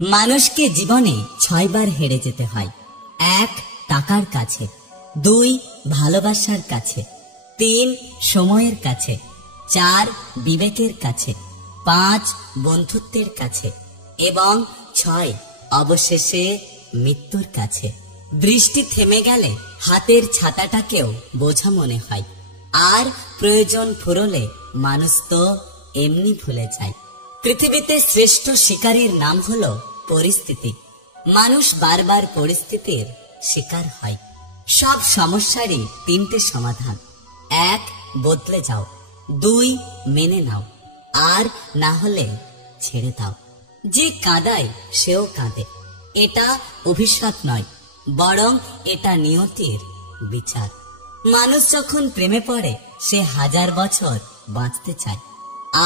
মানুষকে জীবনে 6 বার হেরে যেতে হয়। 1 টাকার কাছে, 2 ভালোবাসার কাছে, 3 সময়ের কাছে, 4 বিবেকের কাছে, 5 বন্ধুত্বের কাছে এবং 6 অবশেষে মৃত্যুর কাছে। বৃষ্টি থেমে গেলে হাতের ছাতাটাকেও বোঝা মনে হয়, আর প্রয়োজন ফুরলে মানুষ তো এমনি ভুলে যায়। পৃথিবীতে শ্রেষ্ঠ শিকারীর নাম হলো পরিস্থিতি। মানুষ বারবার পরিস্থিতির শিকার হয়। সব সমস্যারই 3টে সমাধান। 1 বদলে যাও, 2 মেনে নাও, আর না হলে ছেড়ে দাও। যে কাঁদায় সেও কাঁদে। এটা অভিশাপ নয়, বরং এটা নিয়তির বিচার। মানুষ যখন প্রেমে পড়ে সে 1000 বছর বাঁচতে চায়,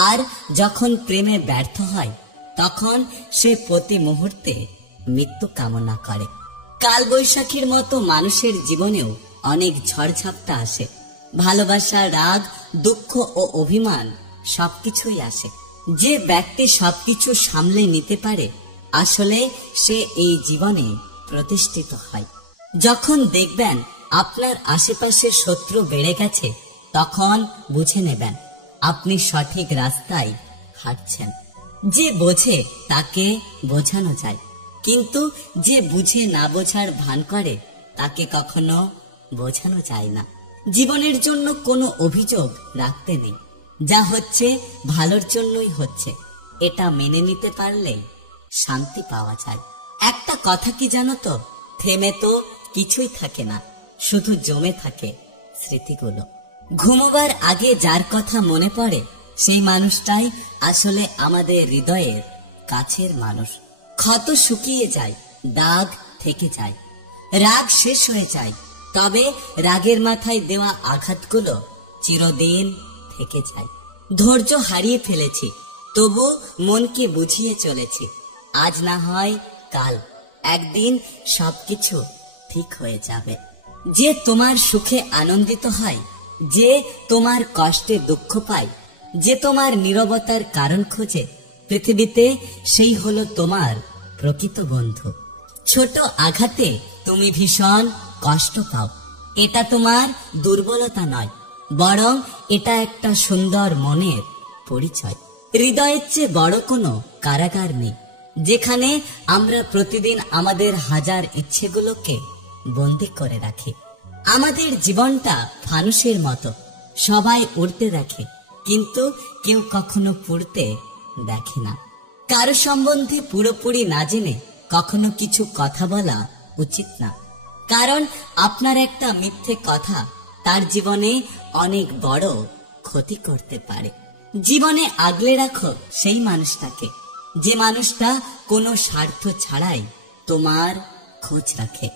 আর যখন প্রেমে ব্যর্থ হয় তখন সে প্রতি মুহূর্তে মৃত্যু কামনা করে। কালবৈশাখীর মতো মানুষের জীবনেও অনেক ঝড়ঝাপটা আসে। ভালোবাসা, রাগ, দুঃখ ও অভিমান সবকিছুই আসে। যে ব্যক্তি সবকিছু সামলে নিতে পারে আসলে সে এই জীবনে প্রতিষ্ঠিত হয়। যখন দেখবেন আপনার আশেপাশে শত্রু বেড়ে গেছে তখন বুঝে নেবেন আপনি সঠিক রাস্তায় হাঁটছেন। যে বোঝে তাকে বোঝানো যায়, কিন্তু যে বুঝে না বোঝার ভান করে তাকে কখনো বোঝানো যায় না। জীবনের জন্য কোনো অভিযোগ রাখতে নেই। যা হচ্ছে ভালোর জন্যই হচ্ছে, এটা মেনে নিতে পারলেই শান্তি পাওয়া যায়। একটা কথা কি জানো তো, থেমে তো কিছুই থাকে না, শুধু জমে থাকে স্মৃতিগুলো। ঘুমোবার আগে যার কথা মনে পড়ে সেই মানুষটাই আসলে আমাদের হৃদয়ের কাছের মানুষ। ক্ষত শুকিয়ে যায়, দাগ থেকে যায়, রাগ শেষ হয়ে যায়, তবে রাগের মাথায় দেওয়া আঘাতগুলো চিরদিন থেকে যায়। ধৈর্য হারিয়ে ফেলেছি, তবু মনকে বুঝিয়ে চলেছি। আজ না হয় কাল, একদিন সবকিছু ঠিক হয়ে যাবে। যে তোমার সুখে আনন্দিত হয়, যে তোমার কষ্টে দুঃখ পায়, যে তোমার নীরবতার কারণ খোঁজে পৃথিবীতে, সেই হলো তোমার প্রকৃত বন্ধু। ছোট আঘাতে তুমি ভীষণ কষ্ট পাও, এটা তোমার দুর্বলতা নয়, বরং এটা একটা সুন্দর মনের পরিচয়। হৃদয়ের চেয়ে বড় কোনো কারাগার নেই, যেখানে আমরা প্রতিদিন আমাদের হাজার ইচ্ছেগুলোকে বন্দী করে রাখি। আমাদের জীবনটা ফানুসের মতো, সবাই উড়তে দেখে কিন্তু কেউ কখনো পুড়তে দেখে না। কারো সম্বন্ধে পুরোপুরি না জেনে কখনো কিছু কথা বলা উচিত না, কারণ আপনার একটা মিথ্যে কথা তার জীবনে অনেক বড় ক্ষতি করতে পারে। জীবনে আগলে রাখো সেই মানুষটাকে, যে মানুষটা কোনো স্বার্থ ছাড়াই তোমার খোঁজ রাখে।